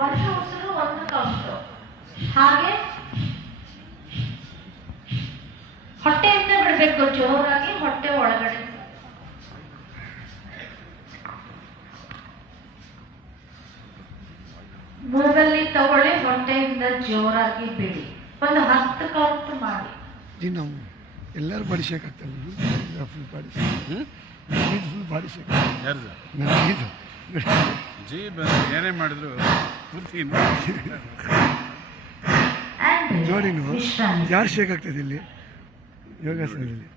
ವರ್ಷ ಉಸಿರು ಒಂದು ಕಾಸ್ಟು. ಹಾಗೆ ಹೊಟ್ಟೆಯಿಂದ ಬಿಡಬೇಕು ಜೋರಾಗಿ, ಹೊಟ್ಟೆ ಒಳಗಡೆ. ಮೂಗಲ್ಲಿ ತಗೊಳ್ಳಿ, ಹೊಟ್ಟೆಯಿಂದ ಜೋರಾಗಿ ಬಿಡಿ. ಒಂದು 10 ಕೌಂಟ್ ಮಾಡಿ. ನಾವು ಎಲ್ಲರೂ ಬಾಡಿ ಶೇಕ್ ಆಗ್ತಲ್ಲ, full body full body shake. ಯಾರ್ದು ಜೀಬ್ ಏನೇ ಮಾಡಿದ್ರು ಪೂರ್ತಿ ನೋಡಿ ನೀವು ಯಾರು ಶೇಕ್ ಆಗ್ತದೆ ಇಲ್ಲಿ ಯೋಗಾಸನದಲ್ಲಿ?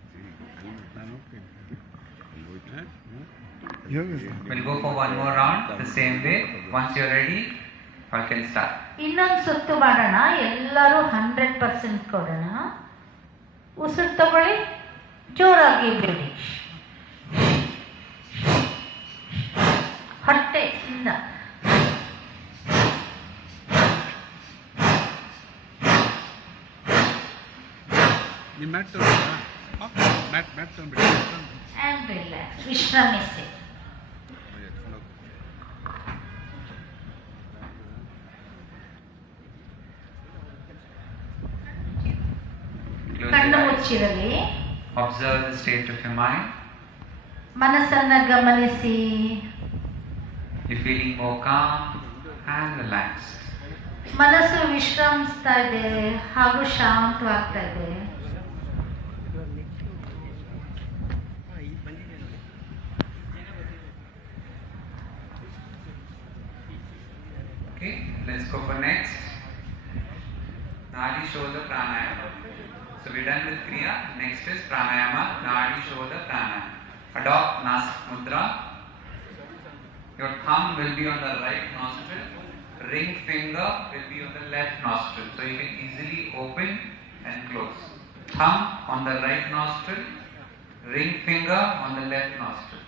We'll go for one more round the same way. Once you're ready, I can start. ಇನ್ನೊಂದು ಸುತ್ತು ಮಾಡೋಣ. ಎಲ್ಲರೂ 100% ಕೊಡೋಣ. ಉಸಿರು ತಗೊಳ್ಳಿ, ಜೋರಾಗಿ ಬಿಡಿ. ಹೊಟ್ಟೆಯಿಂದ ನಿಮ್ಮ ಮ್ಯಾಟ್ ತೊಗೊಂಡ್ಬಿಡಿ. ಆ್ಯಂಡ್ ರಿಲ್ಯಾಕ್ಸ್, ವಿಶ್ರಮಿಸಿ. ಕಣ್ಣು ಮುಚ್ಚಿರಲಿ. Observe the state of your mind. ಮನಸ್ಸನ್ನು ಗಮನಿಸಿ. You're feeling more calm and relaxed. ಮನಸ್ಸು ವಿಶ್ರಮಿಸ್ತಾ ಇದೆ ಹಾಗೂ ಶಾಂತವಾಗ್ತಾ ಇದೆ. Okay, let's go for next. Nadi Shodha Pranayama. So we're done with Kriya. Next is Pranayama, Nadi Shodha Pranayama. Adopt Nasik Mudra. Your thumb will be on the right nostril. Ring finger will be on the left nostril. So you can easily open and close. Thumb on the right nostril. Ring finger on the left nostril.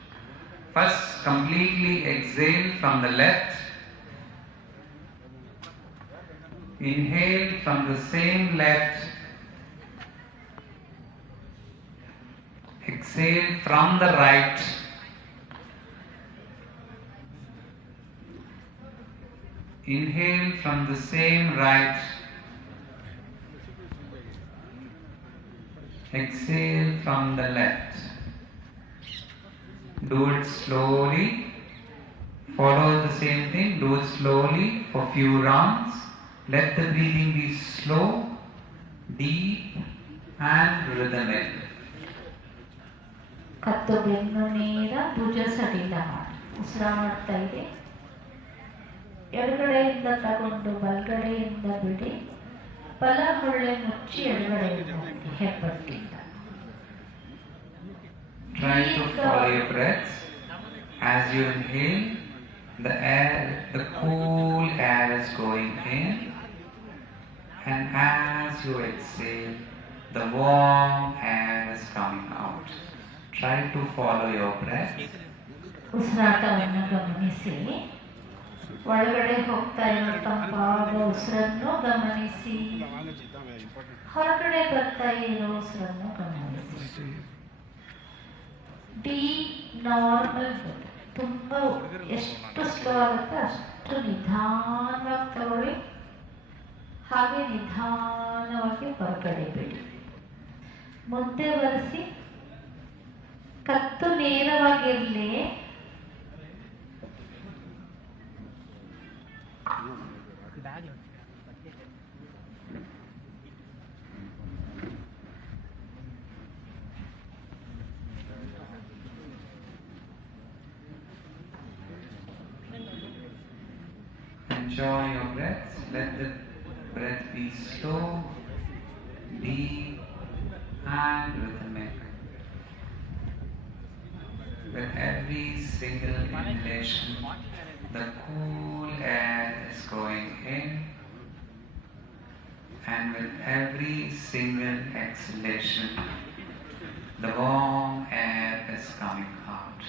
First, completely exhale from the left. Inhale from the same left. Exhale from the right. Inhale from the same right. Exhale from the left. Do it slowly. Follow the same thing. Do it slowly for few rounds. Let the breathing be slow, deep and rhythmic. ಕತ್ತು ಬೆನ್ನು ನೇರ, ಭುಜ ಸಡಿಲ ಮಾಡಿ. ಉಸಿರಾಡ್ತಾ ಇದೆ. ಎಡಗಡೆಯಿಂದ ತಗೊಂಡು ಬಲಗಡೆಯಿಂದ ಬಿಡಿ. ಬಲ ಹೊಳ್ಳೆ ಮುಚ್ಚಿ ಎಡಗಡೆಯಿಂದ ಹೆಬ್ಬಟ್ಟಿಂದ. Try to follow your breath. As you inhale, the cool air is going in, and as you exhale, the warm air is coming out. Try to follow your breath. ಉಸಿರಾಟವನ್ನು ಗಮನಿಸಿ. ಒಳಗಡೆ ಹೋಗ್ತಾ ಇರೋ ತಂಪಾದ ಉಸಿರನ್ನು ಗಮನಿಸಿ. ಹೊರಗಡೆ ಬರ್ತಾ ಇರೋ ಉಸಿರನ್ನು ಗಮನಿಸಿ. ಡೀಪ್ ನಾರ್ಮಲ್, ತುಂಬ ಎಷ್ಟು ಸ್ಲೋ ಆಗುತ್ತೆ ಅಷ್ಟು ನಿಧಾನವಾಗಿ ತಗೊಳ್ಳಿ. ಹಾಗೆ ನಿಧಾನವಾಗಿ ಹೊರಗಡೆ ಬಿಡಿ. ಮುದ್ದೆ ಬರೆಸಿ. ಕತ್ತು ನೇರವಾಗಿರಲಿ. Enjoy your breath. Let the breath be slow, deep and rhythmic. With every single inhalation, the cool air is going in, and with every single exhalation, the warm air is coming out.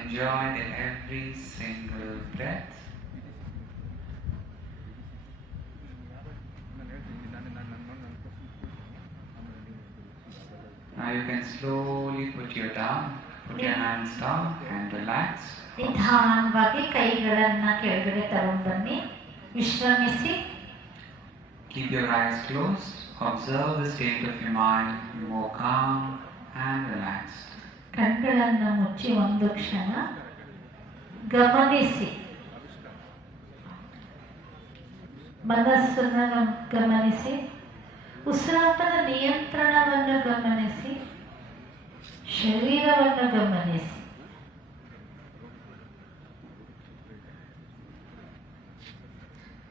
Enjoy every single breath. Now you can slowly put your down Put your hands down and relax. ನಿಧಾನವಾಗಿ ಕೈಗಳನ್ನ ಕೆಳಗಡೆ ತಗೊಂಡು ಬನ್ನಿ. ವಿಶ್ರಮಿಸಿ. Keep your eyes closed. Observe the state of your mind. Be more calm and relaxed. ಕಣ್ಗಳನ್ನ ಮುಚ್ಚಿ ಒಂದು ಕ್ಷಣ ಗಮನಿಸಿ. ಮನಸ್ಸನ್ನು ಗಮನಿಸಿ. ಉಸಿರಾಟದ ನಿಯಂತ್ರಣವನ್ನು ಗಮನಿಸಿ. ಶರೀರವನ್ನು ಗಮನಿಸಿ.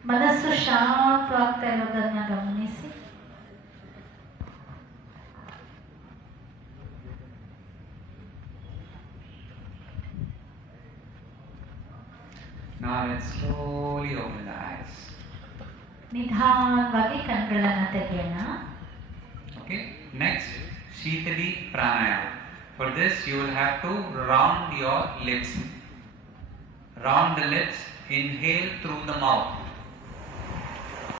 ಮನಸ್ಸು ಶಾಂತವಾಗ್ತಾ ಇರೋದನ್ನ ಗಮನಿಸಿ. Now let's slowly open the eyes. ನಿಧಾನವಾಗಿ ಕಣ್ಗಳನ್ನ ತೆಗೆಯೋಣ. Okay. Next, Shitali Pranayama. For this, you will have to round your lips. Round the lips. Inhale through the mouth.